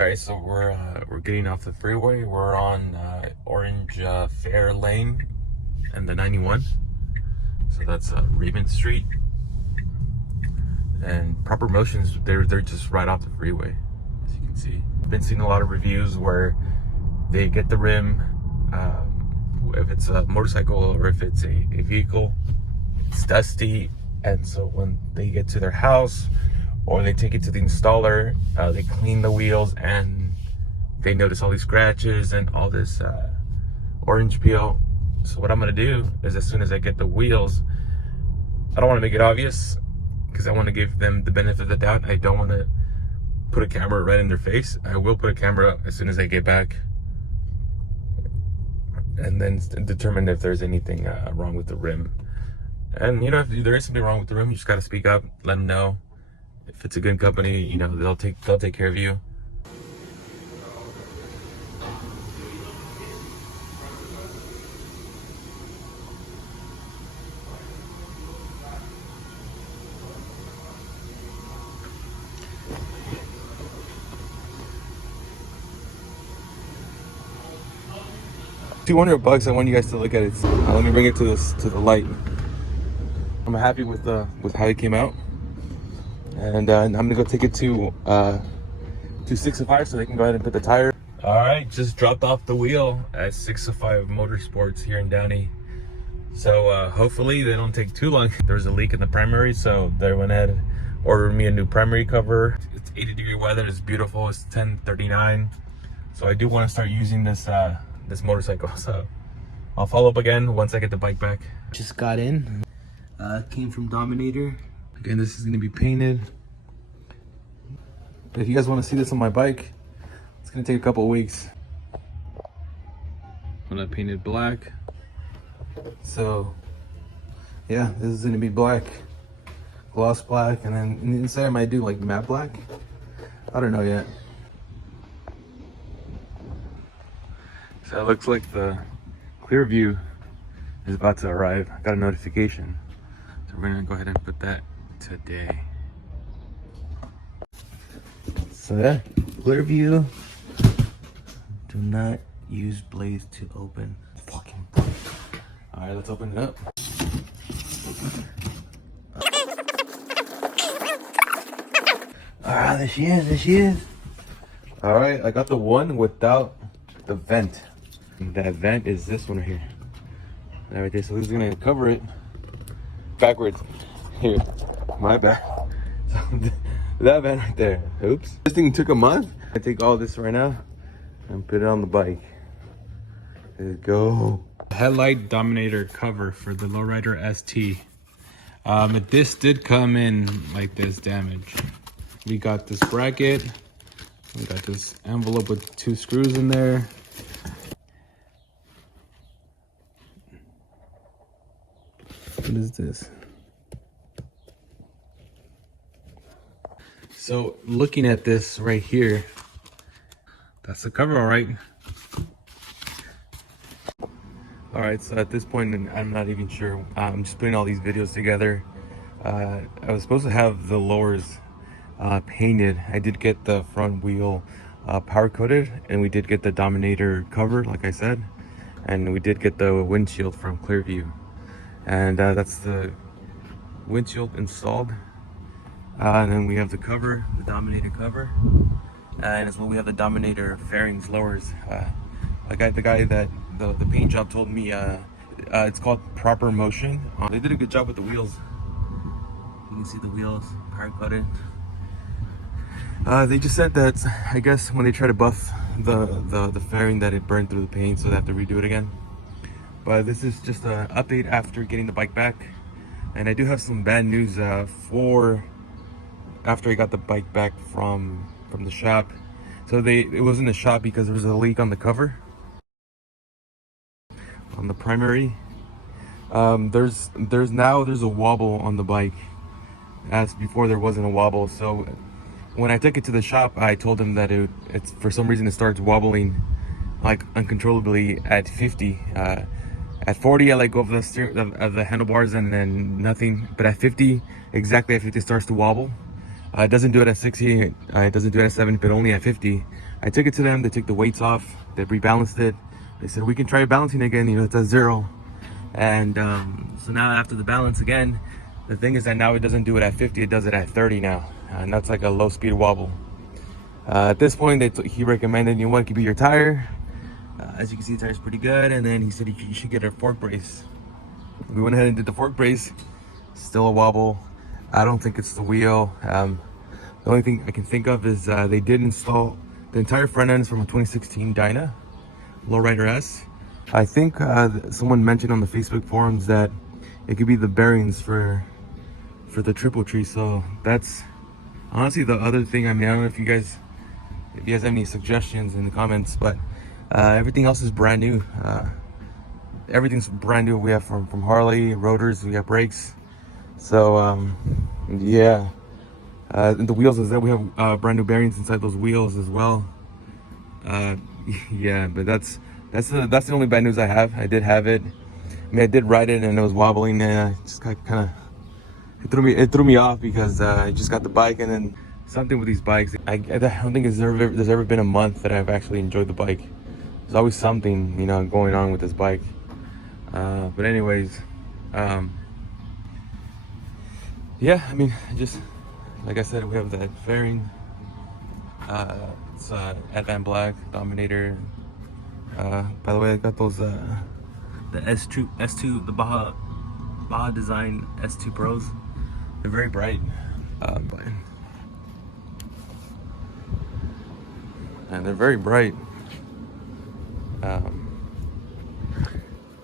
All right, so we're getting off the freeway. We're on Orange Fair Lane and the 91. So that's Raven Street. And Proper Motions, they're just right off the freeway, as you can see. I've been seeing a lot of reviews where they get the rim, if it's a motorcycle or if it's a vehicle, it's dusty, and so when they get to their house or they take it to the installer, they clean the wheels and they notice all these scratches and all this orange peel. So what I'm gonna do is, as soon as I get the wheels, I don't want to make it obvious because I want to give them the benefit of the doubt. I don't want to put a camera right in their face. I will put a camera up as soon as I get back and then determine if there's anything wrong with the rim. And you know, if there is something wrong with the rim, you just got to speak up, let them know. If it's a good company, you know, they'll take care of you. $200. I want you guys to look at it. Let me bring it to the light. I'm happy with how it came out, and I'm gonna go take it to 605 so they can go ahead and put the tire. All right, just dropped off the wheel at 605 Motorsports here in Downey. So hopefully they don't take too long. There was a leak in the primary, so they went ahead and ordered me a new primary cover. It's 80-degree weather. It's beautiful. It's 10:39, so I do want to start using this motorcycle. So I'll follow up again once I get the bike back. Just got in. Came from Dominator. Again, this is going to be painted. But if you guys want to see this on my bike, it's going to take a couple of weeks. When I painted black. So yeah, this is going to be black, gloss black, and then inside I might do like matte black. I don't know yet. So it looks like the ClearView is about to arrive. I got a notification. So we're gonna go ahead and put that today. So yeah, ClearView. Do not use blades to open. Fucking. All right, let's open it up. All right, there she is. All right, I got the one without the vent. That vent is this one right here. Right there. So this is gonna cover it backwards. Here, my bad. So that vent right there. Oops. This thing took a month. I take all this right now and put it on the bike. There we go. Headlight Dominator cover for the Lowrider ST. This did come in like this damage. We got this bracket. We got this envelope with 2 screws in there. What is this? So looking at this right here, that's the cover, all right. All right, so at this point, I'm not even sure. I'm just putting all these videos together. I was supposed to have the lowers painted. I did get the front wheel power coated, and we did get the Dominator cover, like I said, and we did get the windshield from ClearView. And that's the windshield installed, and then we have the cover, the Dominator cover, and as well we have the Dominator fairings lowers. The guy that the paint job told me it's called Proper Motion. They did a good job with the wheels. You can see the wheels power coated. They just said that I guess when they try to buff the fairing that it burned through the paint, so they have to redo it again. But this is just an update after getting the bike back. And I do have some bad news for after I got the bike back from the shop. So it was in the shop because there was a leak on the cover, on the primary. There's a wobble on the bike, as before there wasn't a wobble. So when I took it to the shop, I told them that it's for some reason it starts wobbling like uncontrollably at 50. At 40, I let go of the handlebars and then nothing. But at 50, exactly at 50, it starts to wobble. It doesn't do it at 60. It doesn't do it at 70, but only at 50. I took it to them, they took the weights off, they rebalanced it. They said, we can try balancing again, you know, it's at 0. And so now after the balance again, the thing is that now it doesn't do it at 50, it does it at 30 now. And that's like a low speed wobble. At this point, he recommended, you want to keep your tire. As you can see, the tire's pretty good. And then he said you should get a fork brace. We went ahead and did the fork brace. Still a wobble. I don't think it's the wheel. The only thing I can think of is they did install the entire front end is from a 2016 Dyna Lowrider S. I think someone mentioned on the Facebook forums that it could be the bearings for the triple tree. So that's honestly the other thing. I mean, I don't know if you guys have any suggestions in the comments, but everything else is brand new. Everything's brand new. We have from Harley, rotors, we have brakes. So yeah, and the wheels is that we have brand new bearings inside those wheels as well. Yeah, but that's the only bad news I have. I did have it. I mean, I did ride it and it was wobbling, and I just kind of it threw me off because I just got the bike, and then something with these bikes. I don't think there's ever been a month that I've actually enjoyed the bike. There's always something, you know, going on with this bike. But anyways, yeah, I mean, just like I said, we have that fairing. It's Advan Black Dominator. By the way, I got those the S2 the Baja Design S2 Pros. They're very bright, and they're very bright. But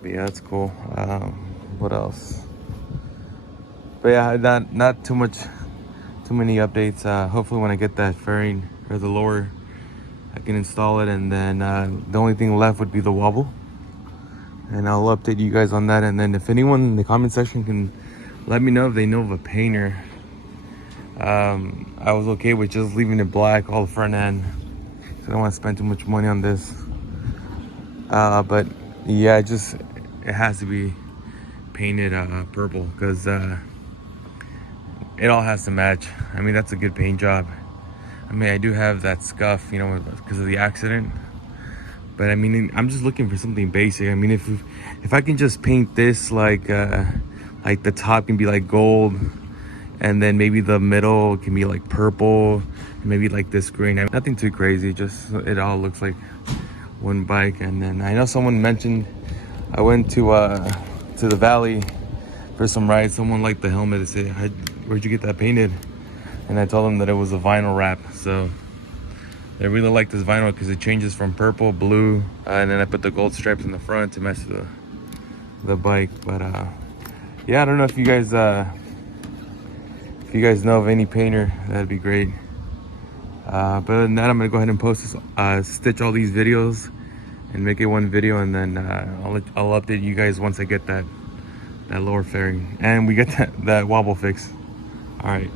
yeah, that's cool. What else? But yeah, not too many updates. Hopefully when I get that fairing or the lower, I can install it, and then the only thing left would be the wobble, and I'll update you guys on that. And then if anyone in the comment section can let me know if they know of a painter. I was okay with just leaving it black all the front end, so I don't want to spend too much money on this. But yeah, it has to be painted purple, because it all has to match. I mean, that's a good paint job. I mean, I do have that scuff, you know, because of the accident. But I mean, I'm just looking for something basic. I mean, if I can just paint this like the top can be like gold, and then maybe the middle can be like purple, and maybe like this green. I mean, nothing too crazy. Just it all looks like one bike. And then I know someone mentioned, I went to the valley for some rides. Someone liked the helmet. They said, "Where'd you get that painted?" And I told them that it was a vinyl wrap. So they really like this vinyl because it changes from purple, blue, and then I put the gold stripes in the front to match the bike. But yeah, I don't know if you guys know of any painter, that'd be great. But other than that, I'm gonna go ahead and post this, stitch all these videos and make it one video, and then I'll update you guys once I get that lower fairing and we get that wobble fix. All right.